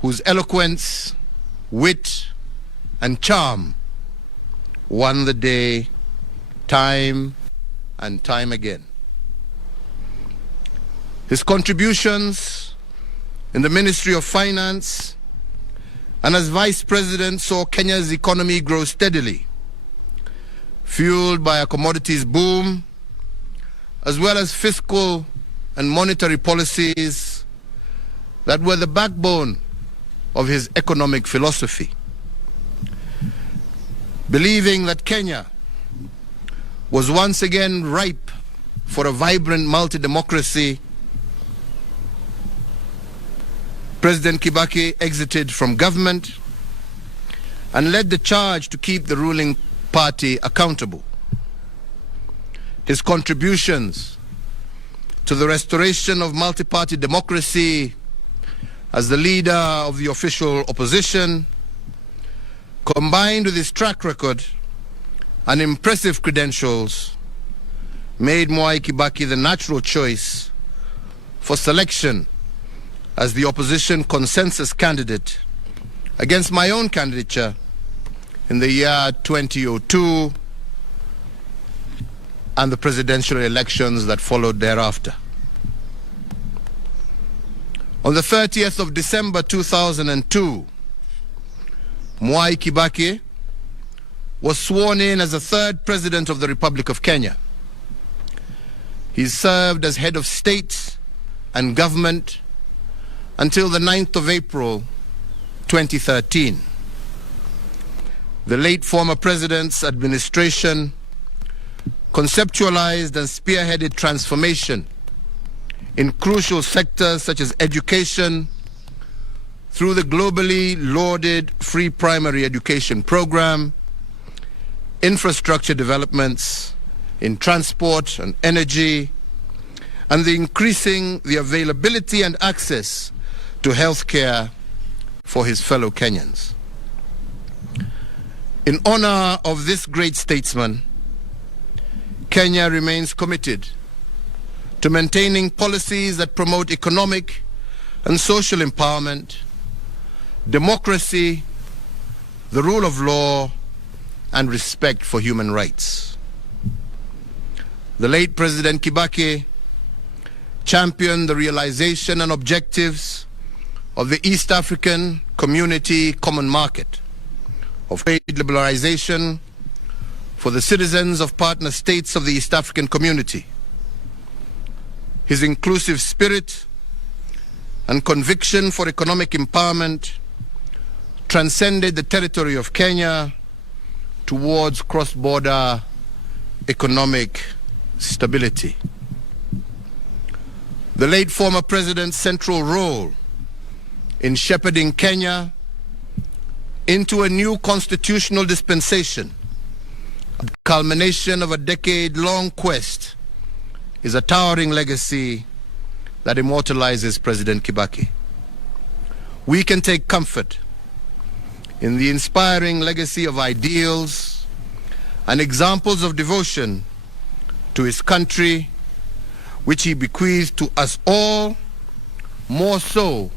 whose eloquence, wit, and charm won the day time and time again. His contributions in the Ministry of Finance and as Vice President saw Kenya's economy grow steadily, fueled by a commodities boom, as well as fiscal and monetary policies that were the backbone of his economic philosophy. Believing that Kenya was once again ripe for a vibrant multi-democracy, President Kibaki exited from government and led the charge to keep the ruling party accountable. His contributions to the restoration of multi-party democracy as the leader of the official opposition, combined with his track record and impressive credentials, made Mwai Kibaki the natural choice for selection as the opposition consensus candidate against my own candidature in the year 2002 and the presidential elections that followed thereafter. On the 30th of December 2002, Mwai Kibaki was sworn in as the third President of the Republic of Kenya. He served as head of state and government until the 9th of April 2013. The late former President's administration conceptualized and spearheaded transformation in crucial sectors such as education through the globally lauded free primary education program, infrastructure developments in transport and energy, and increasing the availability and access to health care for his fellow Kenyans. In honor of this great statesman, Kenya remains committed to maintaining policies that promote economic and social empowerment, democracy, the rule of law, and respect for human rights. The late President Kibaki championed the realization and objectives of the East African Community Common Market, of trade liberalization for the citizens of partner states of the East African Community. His inclusive spirit and conviction for economic empowerment transcended the territory of Kenya towards cross-border economic stability. The late former President's central role in shepherding Kenya into a new constitutional dispensation, the culmination of a decade-long quest, is a towering legacy that immortalizes President Kibaki. We can take comfort in the inspiring legacy of ideals and examples of devotion to his country, which he bequeathed to us all, more so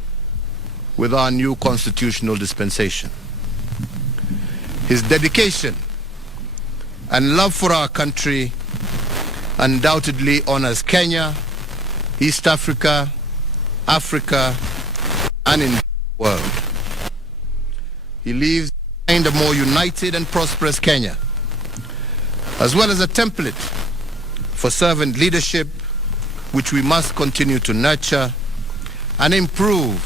with our new constitutional dispensation. His dedication and love for our country undoubtedly honors Kenya, East Africa, Africa, and in the world. He leaves behind a more united and prosperous Kenya, as well as a template for servant leadership, which we must continue to nurture and improve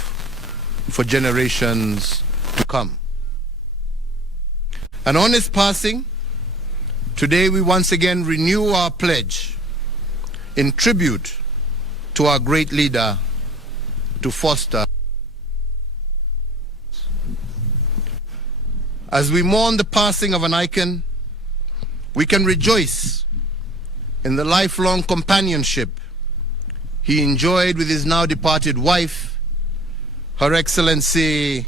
for generations to come. And on his passing, today we once again renew our pledge in tribute to our great leader to foster. As we mourn the passing of an icon, we can rejoice in the lifelong companionship he enjoyed with his now departed wife, Her Excellency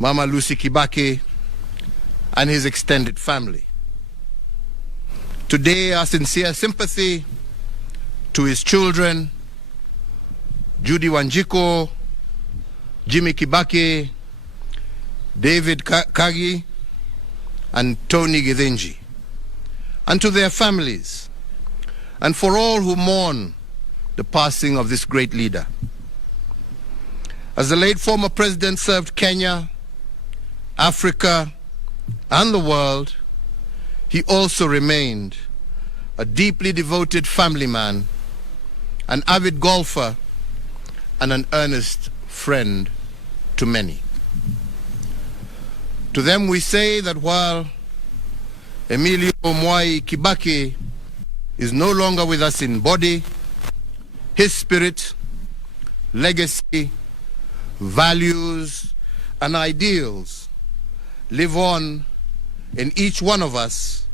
Mama Lucy Kibaki, and his extended family. Today, our sincere sympathy to his children, Judy Wanjiko, Jimmy Kibaki, David Kagi, and Tony Githinji, and to their families, and for all who mourn the passing of this great leader. As the late former president served Kenya, Africa, and the world, he also remained a deeply devoted family man, an avid golfer, and an earnest friend to many. To them we say that while Emilio Mwai Kibaki is no longer with us in body, his spirit, legacy, values, and ideals live on in each one of us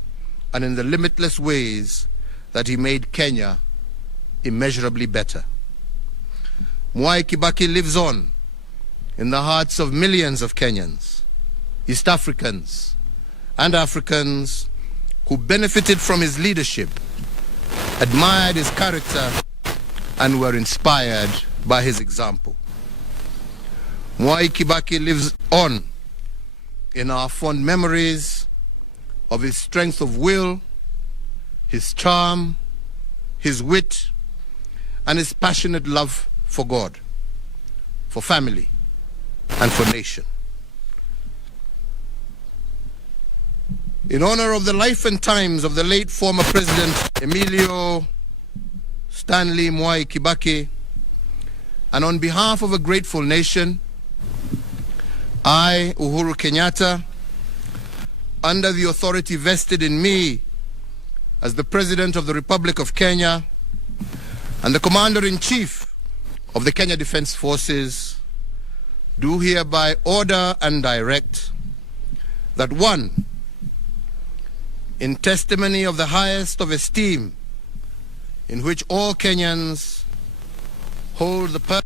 and in the limitless ways that he made Kenya immeasurably better. Mwai Kibaki lives on in the hearts of millions of Kenyans, East Africans, and Africans who benefited from his leadership, admired his character, and were inspired by his example. Mwai Kibaki lives on in our fond memories of his strength of will, his charm, his wit, and his passionate love for God, for family, and for nation. In honor of the life and times of the late former President Emilio Stanley Mwai Kibaki, and on behalf of a grateful nation, I, Uhuru Kenyatta, under the authority vested in me as the President of the Republic of Kenya and the Commander-in-Chief of the Kenya Defense Forces, do hereby order and direct that one, in testimony of the highest of esteem in which all Kenyans hold the person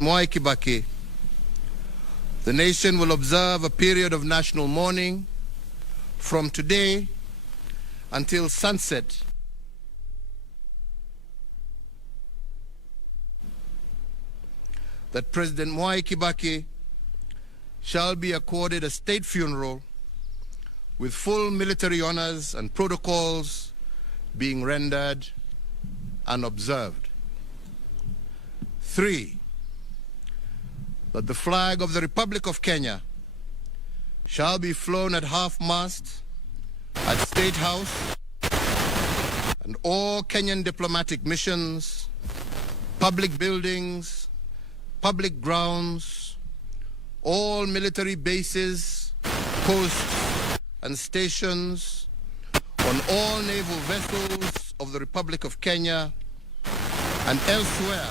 of Mwai Kibaki, the nation will observe a period of national mourning from today until sunset. That President Mwai Kibaki shall be accorded a state funeral with full military honors and protocols being rendered and observed. 3, that the flag of the Republic of Kenya shall be flown at half-mast at State House and all Kenyan diplomatic missions, public buildings, public grounds, all military bases, posts, and stations, on all naval vessels of the Republic of Kenya and elsewhere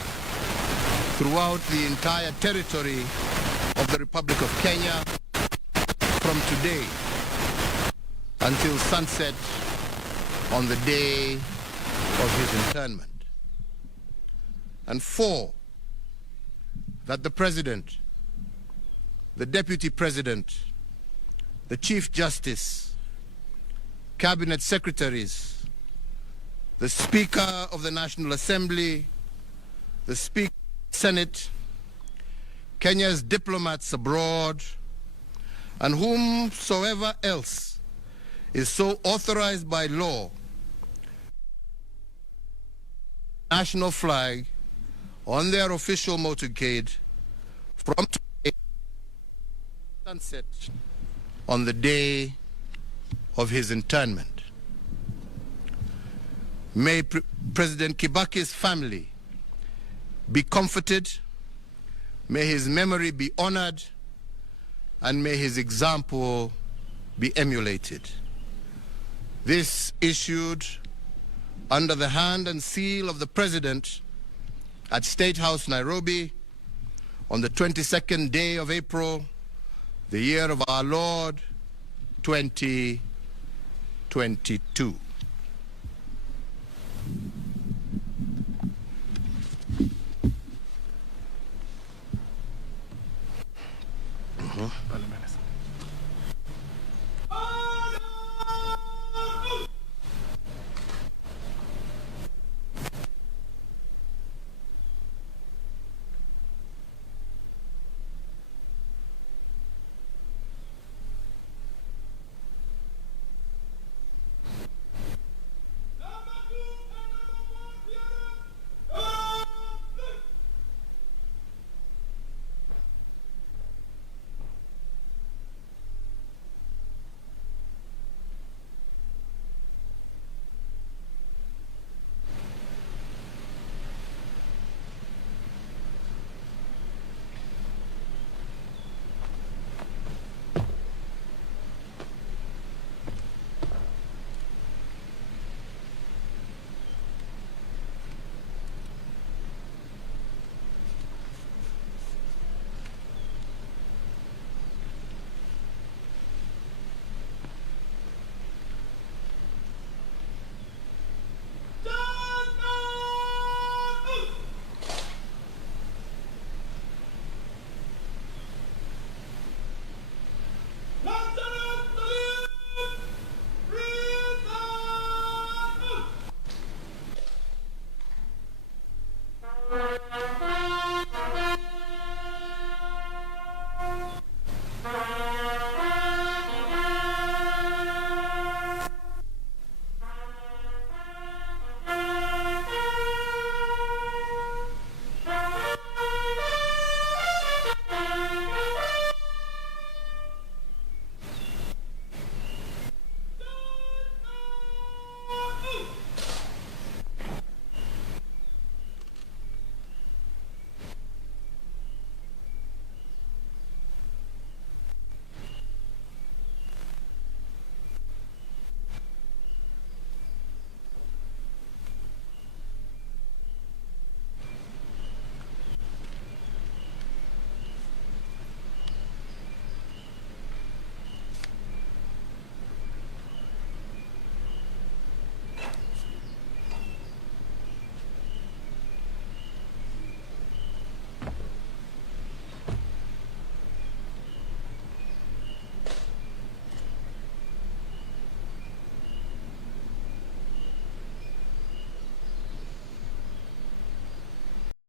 throughout the entire territory of the Republic of Kenya from today until sunset on the day of his internment. And 4, that the President, the Deputy President, the Chief Justice, Cabinet Secretaries, the Speaker of the National Assembly, the Speaker of the Senate, Kenya's diplomats abroad, and whomsoever else is so authorized by law, national flag on their official motorcade from today sunset on the day of his internment. May President Kibaki's family be comforted, may his memory be honored, and may his example be emulated. This issued under the hand and seal of the President at State House, Nairobi, on the 22nd day of April, the year of our Lord, 2022.